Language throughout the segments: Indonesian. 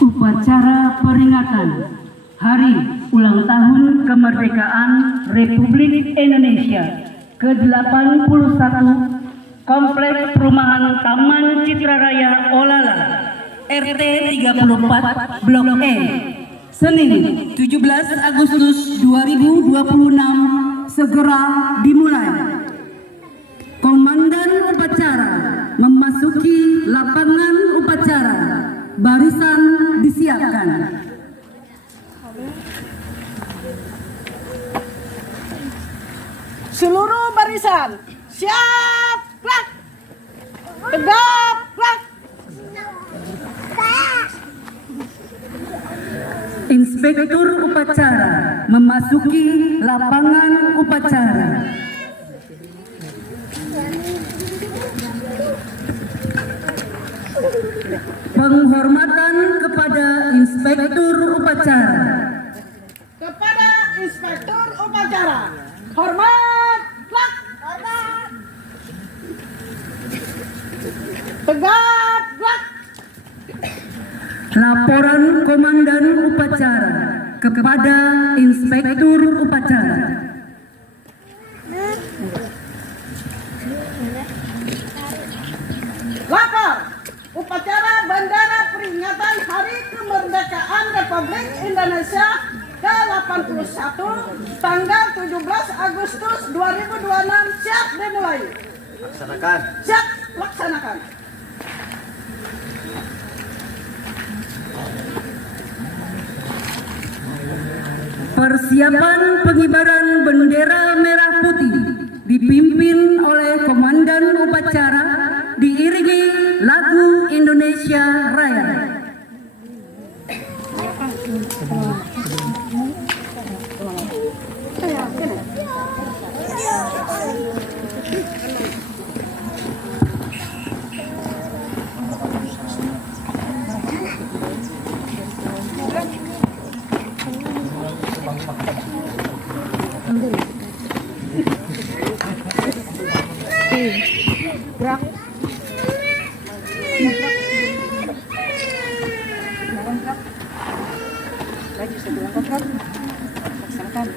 Upacara peringatan Hari Ulang Tahun Kemerdekaan Republik Indonesia ke-81 Kompleks Perumahan Taman Citra Raya Olala RT 34 Blok E Senin 17 Agustus 2026 segera dimulai. Komandan upacara memasuki lapangan upacara. Barisan disiapkan. Seluruh barisan siap, gerak, tegap, gerak. Inspektur upacara memasuki lapangan upacara. Penghormatan kepada Inspektur upacara. Kepada Inspektur upacara, hormat, gerak, hormat. Tegap, gerak. Laporan Komandan upacara kepada Inspektur upacara. Lapor upacara Bandara Peringatan Hari Kemerdekaan Republik Indonesia ke-81 tanggal 17 Agustus 2026 siap dimulai. Laksanakan. Siap laksanakan. Persiapan pengibaran bendera merah putih dipimpin oleh Komandan upacara diiringi lagu Indonesia Raya. Gerak. Lagi sebelum gerak. Laksanakan.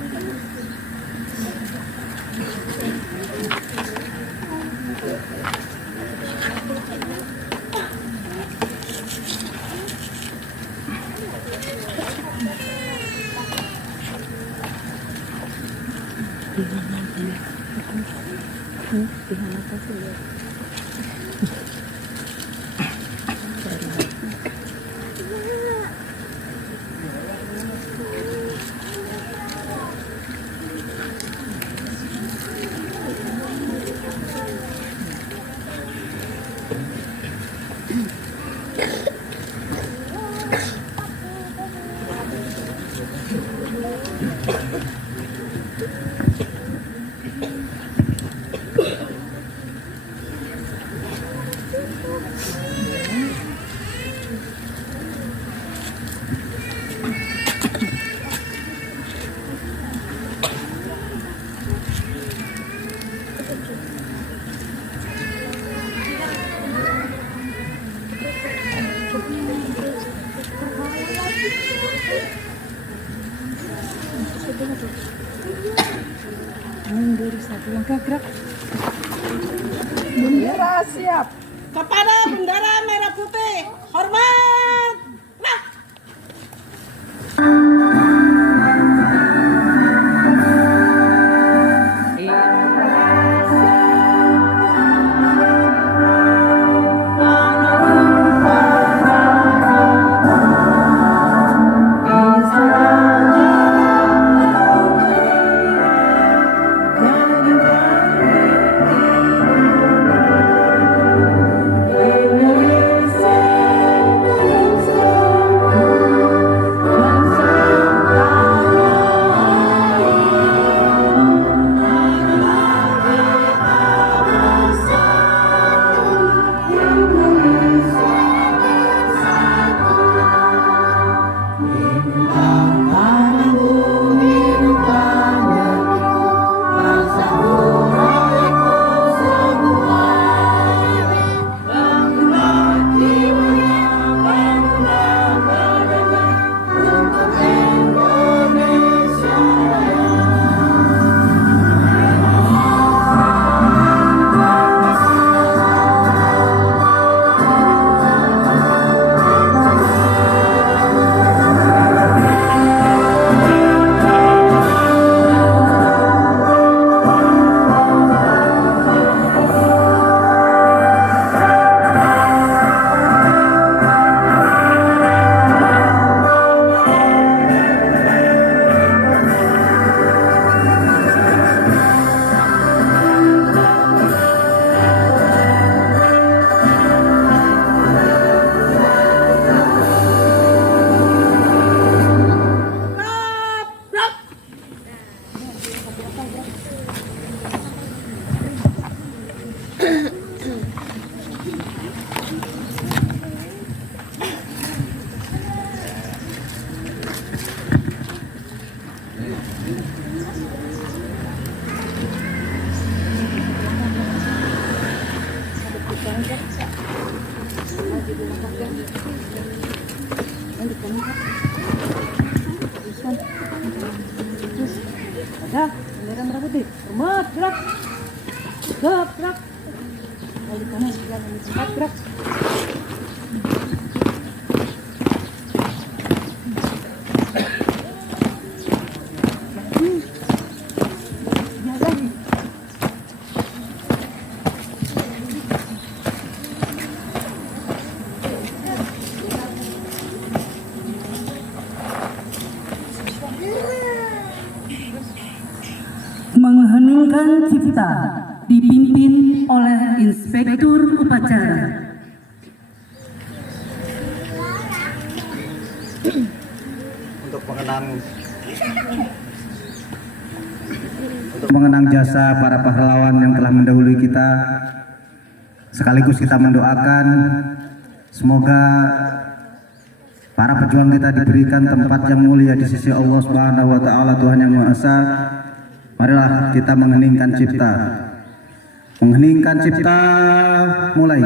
Mundur satu langkah, gerak. Bendera siap. Kepada bendera merah putih, hormat. Nah. Ada bendera merah putih. Hormat, gerak. Gerak, gerak. Balik kanan, jalan di tempat, gerak. Mengheningkan cipta dipimpin oleh Inspektur Upacara. Untuk mengenang jasa para pahlawan yang telah mendahului kita, sekaligus kita mendoakan semoga para pejuang kita diberikan tempat yang mulia di sisi Allah Subhanahu wa taala, Tuhan yang Maha Esa. Marilah kita mengheningkan cipta. Mengheningkan cipta, mulai.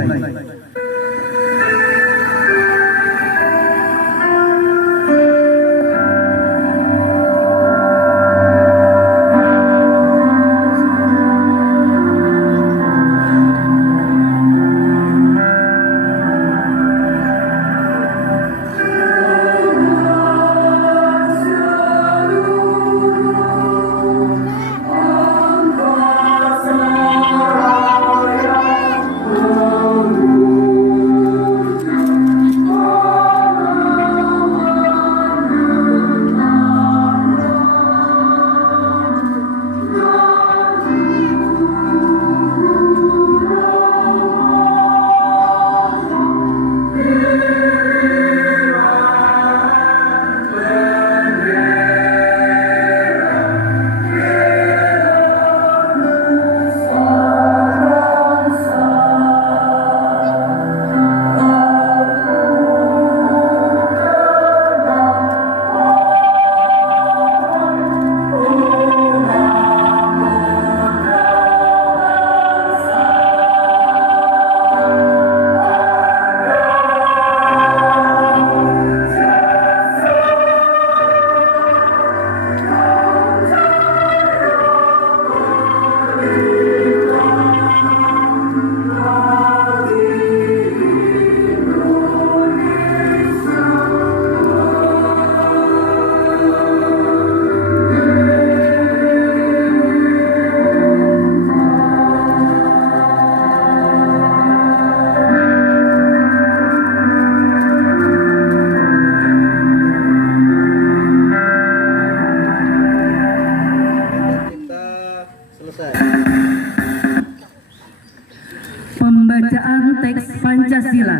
Pembacaan teks Pancasila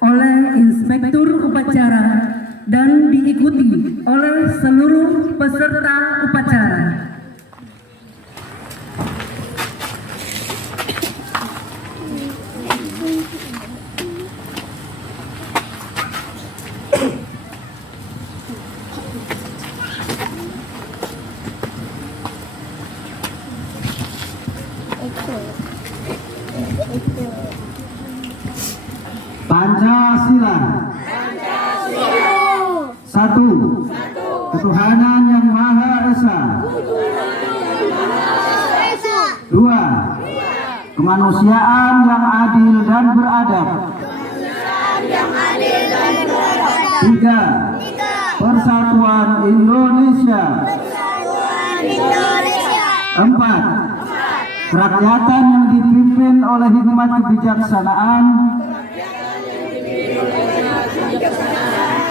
oleh Inspektur Upacara dan diikuti oleh seluruh peserta upacara. Pancasila. Satu. Ketuhanan yang Maha Esa. Dua. Kemanusiaan yang adil dan beradab. Tiga. Persatuan Indonesia. Empat. Kerakyatan yang dipimpin oleh hikmat kebijaksanaan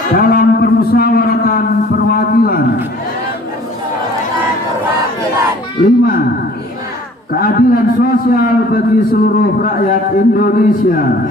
dalam permusyawaratan perwakilan. 5. Keadilan sosial bagi seluruh rakyat Indonesia.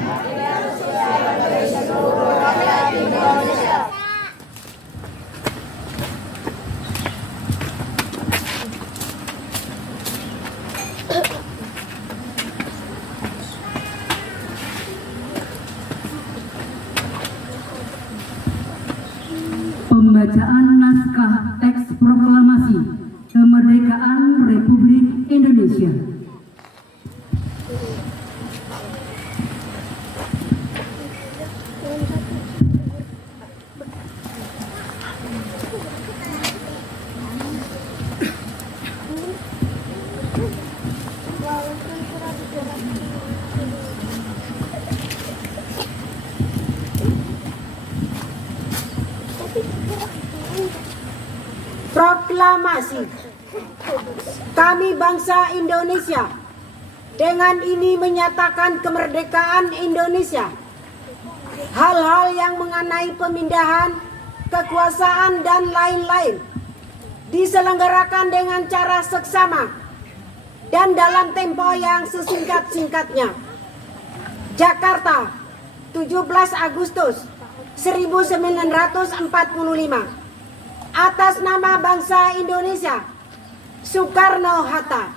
Pembacaan naskah teks proklamasi kemerdekaan Republik Indonesia. Aklamasi. Kami bangsa Indonesia dengan ini menyatakan kemerdekaan Indonesia. Hal-hal yang mengenai pemindahan, kekuasaan dan lain-lain diselenggarakan dengan cara seksama dan dalam tempo yang sesingkat-singkatnya. Jakarta, 17 Agustus 1945. Atas nama bangsa Indonesia, Soekarno-Hatta.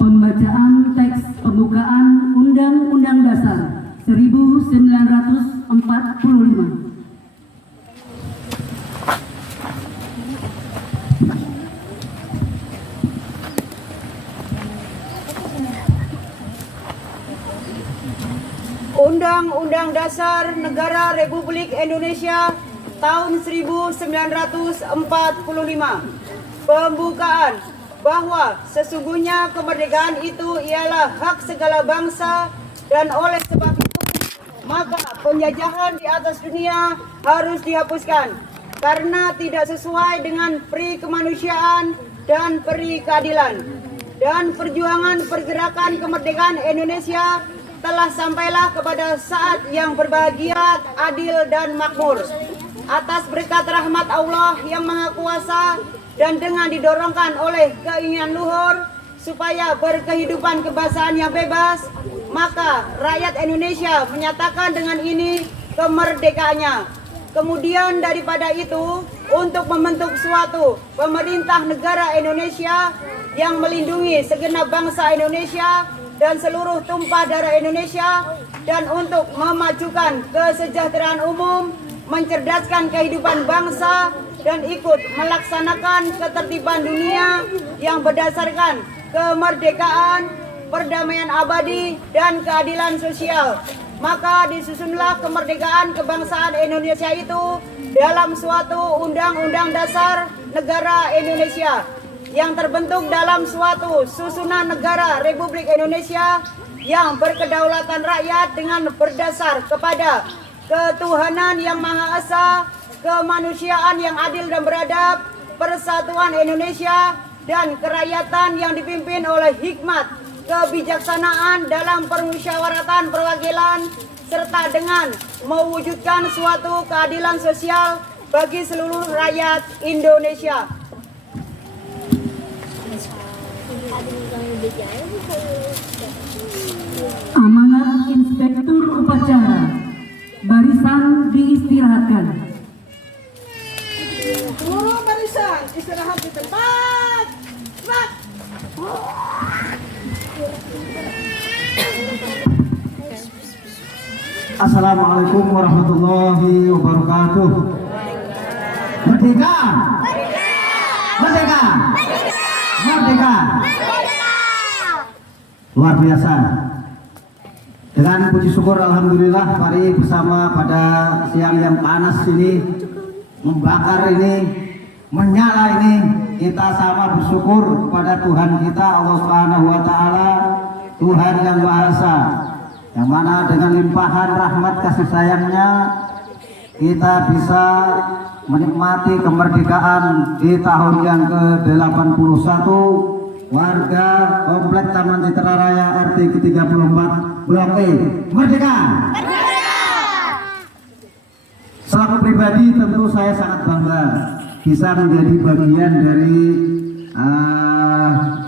Pembacaan teks pembukaan Undang-Undang Dasar 1945. Undang-Undang Dasar Negara Republik Indonesia tahun 1945. Pembukaan bahwa sesungguhnya kemerdekaan itu ialah hak segala bangsa dan oleh sebab itu maka penjajahan di atas dunia harus dihapuskan karena tidak sesuai dengan peri kemanusiaan dan peri keadilan. Dan perjuangan pergerakan kemerdekaan Indonesia telah sampailah kepada saat yang berbahagia, adil dan makmur. Atas berkat rahmat Allah yang Maha Kuasa dan dengan didorongkan oleh keinginan luhur supaya berkehidupan kebangsaan yang bebas, maka rakyat Indonesia menyatakan dengan ini kemerdekaannya. Kemudian daripada itu, untuk membentuk suatu pemerintah negara Indonesia yang melindungi segenap bangsa Indonesia dan seluruh tumpah darah Indonesia, dan untuk memajukan kesejahteraan umum, mencerdaskan kehidupan bangsa, dan ikut melaksanakan ketertiban dunia yang berdasarkan kemerdekaan, perdamaian abadi, dan keadilan sosial. Maka disusunlah kemerdekaan kebangsaan Indonesia itu dalam suatu Undang-Undang Dasar Negara Indonesia yang terbentuk dalam suatu susunan negara Republik Indonesia yang berkedaulatan rakyat dengan berdasar kepada ketuhanan yang Maha Esa, kemanusiaan yang adil dan beradab, persatuan Indonesia, dan kerakyatan yang dipimpin oleh hikmat, kebijaksanaan dalam permusyawaratan perwakilan, serta dengan mewujudkan suatu keadilan sosial bagi seluruh rakyat Indonesia. Amanat Inspektur Upacara. Barisan diistirahatkan. Seluruh barisan istirahat di tempat. Gerak. Assalamualaikum warahmatullahi wabarakatuh. Merdeka! Merdeka! Merdeka! Luar biasa. Dengan puji syukur alhamdulillah, mari bersama pada siang yang panas ini, membakar ini, menyala ini, kita sama bersyukur kepada Tuhan kita Allah Subhanahu wa taala, Tuhan yang Maha Esa, yang mana dengan limpahan rahmat kasih sayangnya kita bisa menikmati kemerdekaan di tahun yang ke-81. Warga Komplek Taman Citra Raya RT ke-34 Blok E, merdeka! Selaku pribadi tentu saya sangat bangga bisa menjadi bagian dari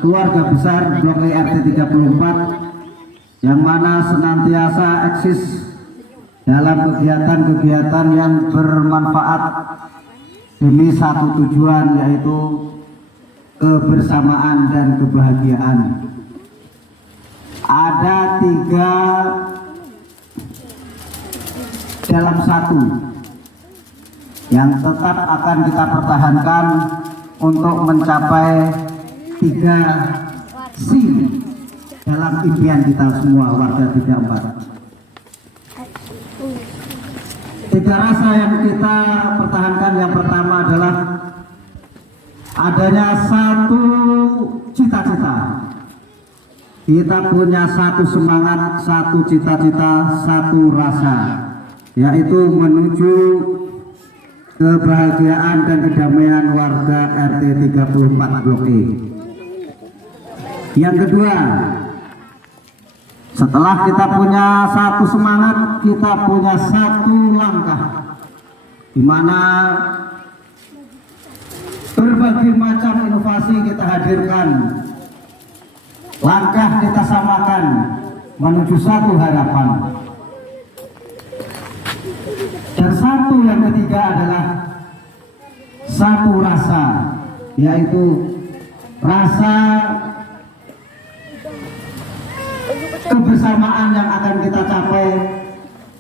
keluarga besar Blok E RT 34 yang mana senantiasa eksis dalam kegiatan-kegiatan yang bermanfaat demi satu tujuan, yaitu kebersamaan dan kebahagiaan. Ada 3 dalam 1 yang tetap akan kita pertahankan untuk mencapai 3 C dalam impian kita semua warga 34. 3 Tiga rasa yang kita pertahankan, yang pertama adalah adanya satu cita-cita. Kita punya satu semangat, satu cita-cita, satu rasa, yaitu menuju kebahagiaan dan kedamaian warga RT 34 Blok E. Yang kedua, setelah kita punya satu semangat, kita punya satu langkah, di mana berbagai macam inovasi kita hadirkan. Langkah kita samakan menuju satu harapan. Dan satu yang ketiga adalah satu rasa, yaitu rasa kebersamaan yang akan kita capai,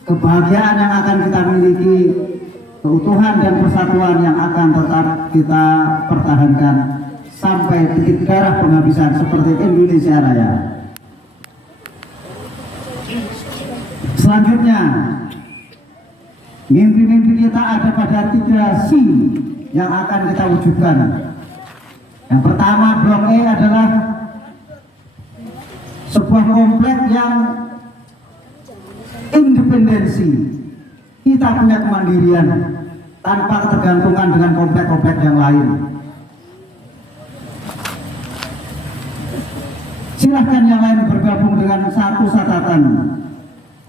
kebahagiaan yang akan kita miliki, keutuhan dan persatuan yang akan tetap kita pertahankan sampai titik darah penghabisan seperti Indonesia Raya. Selanjutnya, mimpi-mimpi kita ada pada 3 C yang akan kita wujudkan. Yang pertama, Blok E adalah sebuah komplek yang independensi. Kita punya kemandirian tanpa ketergantungan dengan komplek-komplek yang lain. Silahkan yang lain bergabung dengan satu catatan: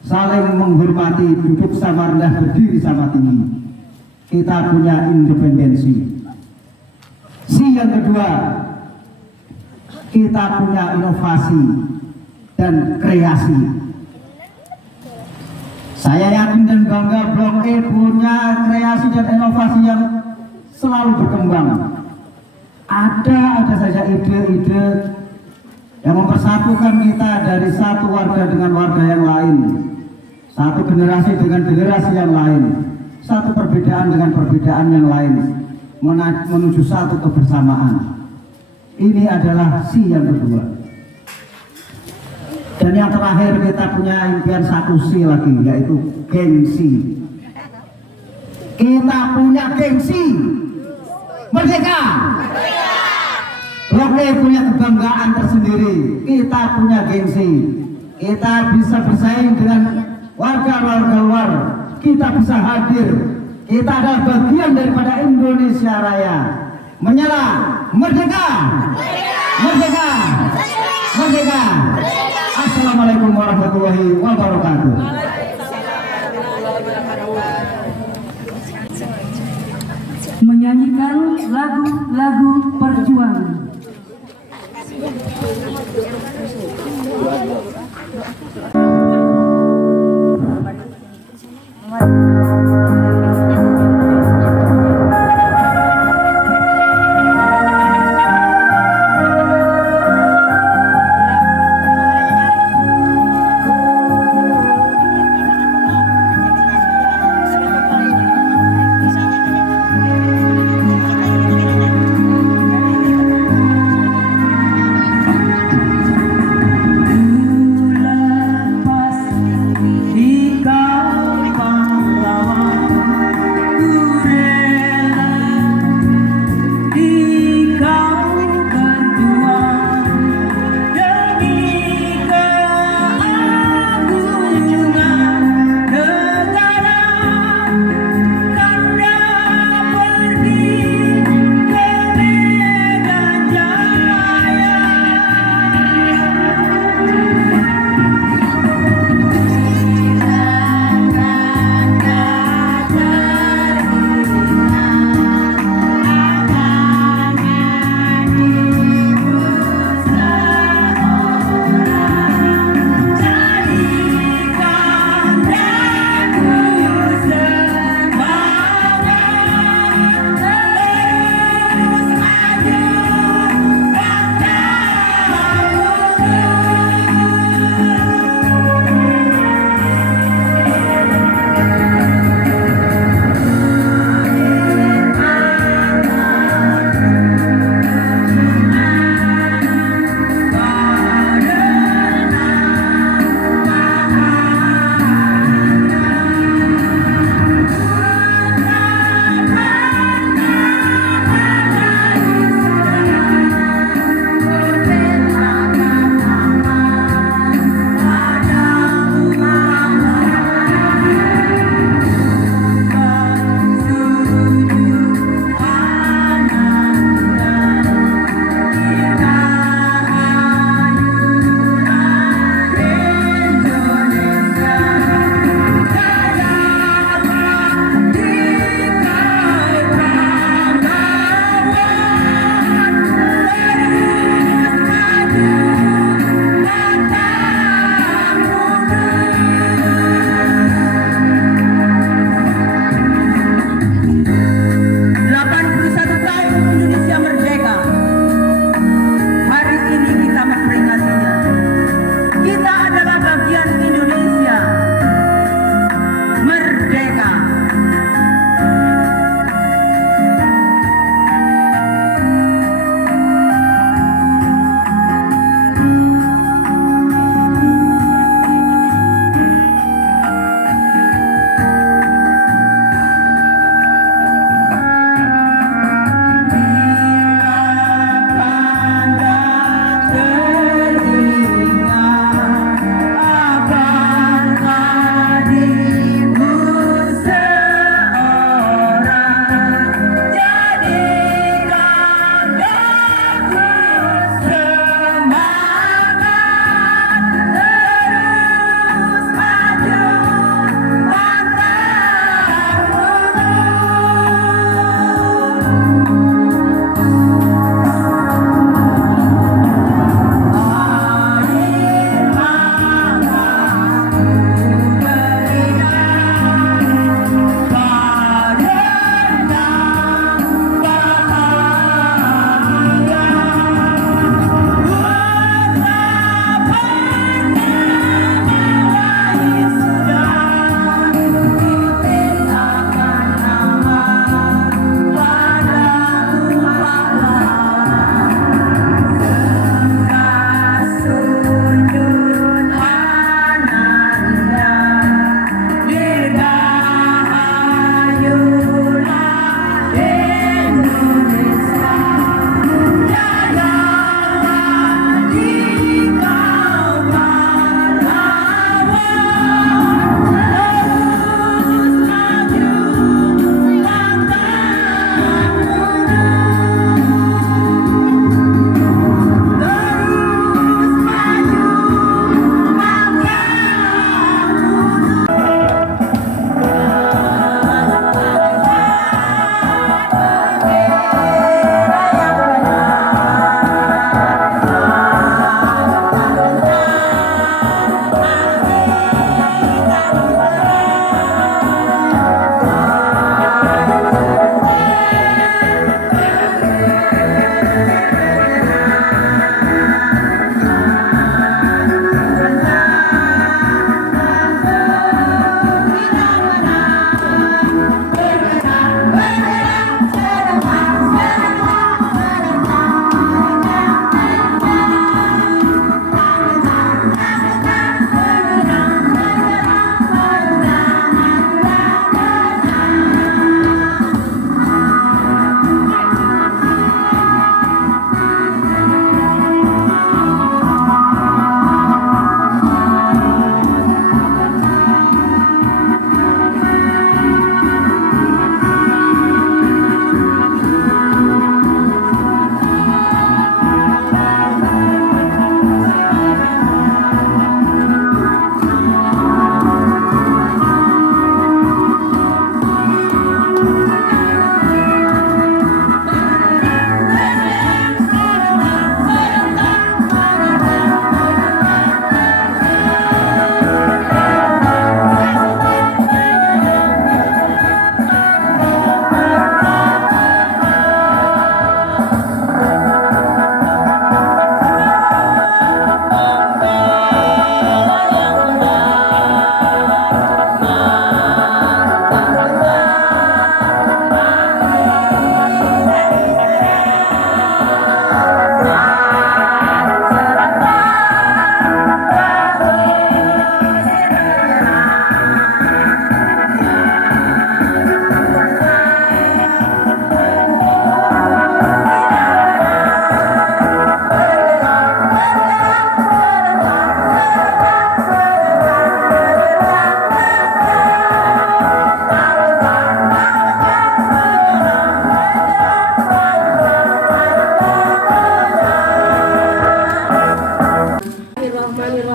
saling menghormati, duduk sama rendah, berdiri sama tinggi. Kita punya independensi. C yang kedua, kita punya inovasi dan kreasi. Saya yakin dan bangga Blok E punya kreasi dan inovasi yang selalu berkembang. Ada saja ide-ide yang mempersatukan kita dari satu warga dengan warga yang lain, satu generasi dengan generasi yang lain, satu perbedaan dengan perbedaan yang lain, menuju satu kebersamaan. Ini adalah C yang kedua. Dan yang terakhir, kita punya impian satu C lagi, yaitu gengsi. Kita punya gengsi. Merdeka! Blok E punya kebanggaan tersendiri. Kita punya gengsi. Kita bisa bersaing dengan warga-warga luar. Kita bisa hadir. Kita adalah bagian daripada Indonesia Raya. Menyala, merdeka! Merdeka! Merdeka! Assalamualaikum warahmatullahi wabarakatuh. Menyanyikan lagu-lagu perjuangan.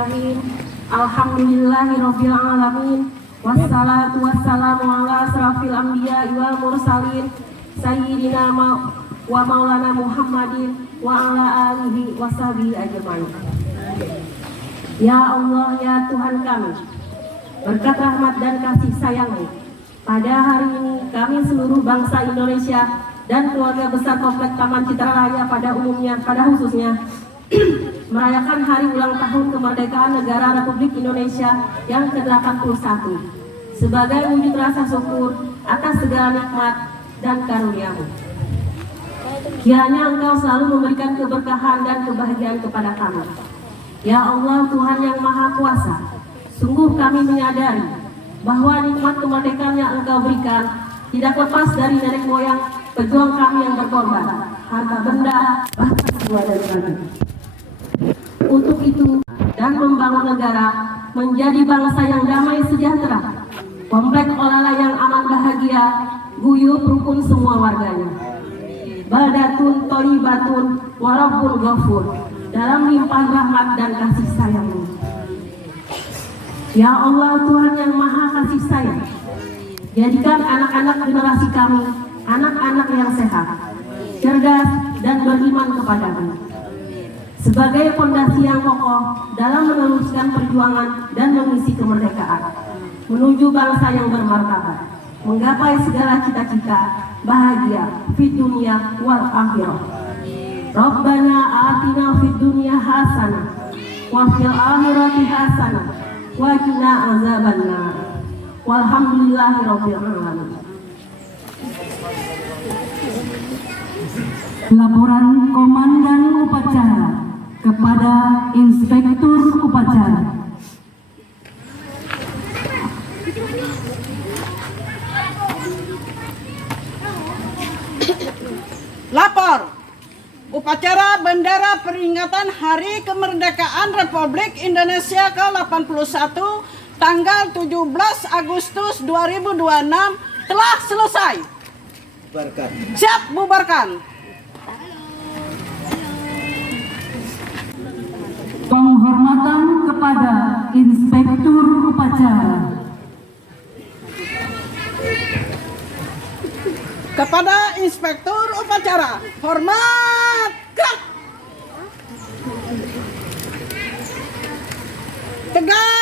Bismillahirrahmanirrahim. Alhamdulillahirabbil alamin. Wassalatu wassalamu ala asrafil anbiya'i wal mursalin sayyidina wa maulana Muhammadin wa ala alihi washabihi ajmain. Ya Allah, ya Tuhan kami, berkat rahmat dan kasih sayang-Mu, pada hari ini kami seluruh bangsa Indonesia dan keluarga besar Komplek Taman Citra Raya pada khususnya merayakan hari ulang tahun kemerdekaan negara Republik Indonesia yang ke-81 sebagai wujud rasa syukur atas segala nikmat dan karunia-Mu. Kiranya Engkau selalu memberikan keberkahan dan kebahagiaan kepada kami. Ya Allah, Tuhan yang Maha Kuasa, sungguh kami menyadari bahwa nikmat kemerdekaan yang Engkau berikan tidak lepas dari nenek moyang pejuang kami yang berkorban, harta benda, bahkan jiwa dan raga. Untuk itu dan membangun negara menjadi bangsa yang damai sejahtera, komplek Olala yang aman bahagia, guyup rukun semua warganya. Baldatun tholibatun warabbun ghafur, dalam limpahan rahmat dan kasih sayang-Mu. Ya Allah, Tuhan yang Maha Kasih Sayang, jadikan anak-anak generasi kami anak-anak yang sehat, cerdas dan beriman kepada-Mu sebagai fondasi yang kokoh dalam meneruskan perjuangan dan mengisi kemerdekaan menuju bangsa yang bermartabat, menggapai segala cita-cita bahagia fid dunya wal akhirah. Rabbana atina fid dunya hasanah wa fil akhirati hasanah wa qina azabannar. Walhamdulillahirabbil alamin. Laporan Komandan Upacara kepada Inspektur Upacara. Lapor upacara bendera peringatan Hari Kemerdekaan Republik Indonesia ke-81 tanggal 17 Agustus 2026 telah selesai. Bubarkan. Siap, bubarkan. Penghormatan kepada Inspektur Upacara. Kepada Inspektur Upacara, hormat, gerak. Tegak.